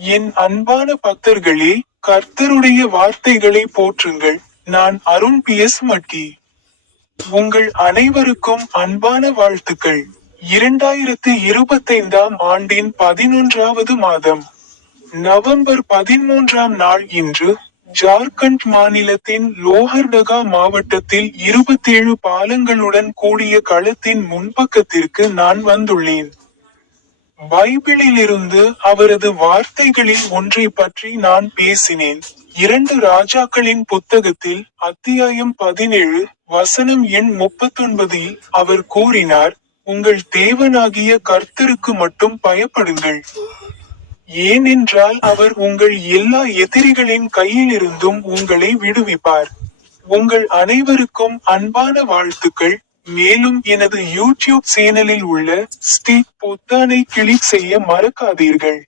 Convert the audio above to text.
என் அன்பான பக்தர்களே கர்த்தருடைய வார்த்தைகளை போற்றுங்கள். நான் அருண் பி. எஸ். மட்டி. உங்கள் அனைவருக்கும் அன்பான வாழ்த்துக்கள். இரண்டாயிரத்து இருபத்தைந்தாம் ஆண்டின் பதினொன்றாவது மாதம் நவம்பர் பதிமூன்றாம் நாள் இன்று ஜார்க்கண்ட் மாநிலத்தின் லோஹர்டகா மாவட்டத்தில் இருபத்தேழு பாலங்களுடன் கூடிய களத்தின் முன்பக்கத்திற்கு நான் வந்துள்ளேன். பைபிளிலிருந்து அவரது வார்த்தைகளில் ஒன்றை பற்றி நான் பேசினேன். இரண்டு ராஜாக்களின் புத்தகத்தில் அத்தியாயம் பதினேழு வசனம் எண் முப்பத்தொன்பதில் அவர் கூறினார் உங்கள் தேவனாகிய கர்த்தருக்கு மட்டும் பயப்படுங்கள். ஏனென்றால் அவர் உங்கள் எல்லா எதிரிகளின் கையிலிருந்தும் உங்களை விடுவிப்பார். உங்கள் அனைவருக்கும் அன்பான வாழ்த்துக்கள். மேலும் எனது யூடியூப் சேனலில் உள்ள ஸ்டீக் பொத்தானை கிளிக் செய்ய மறக்காதீர்கள்.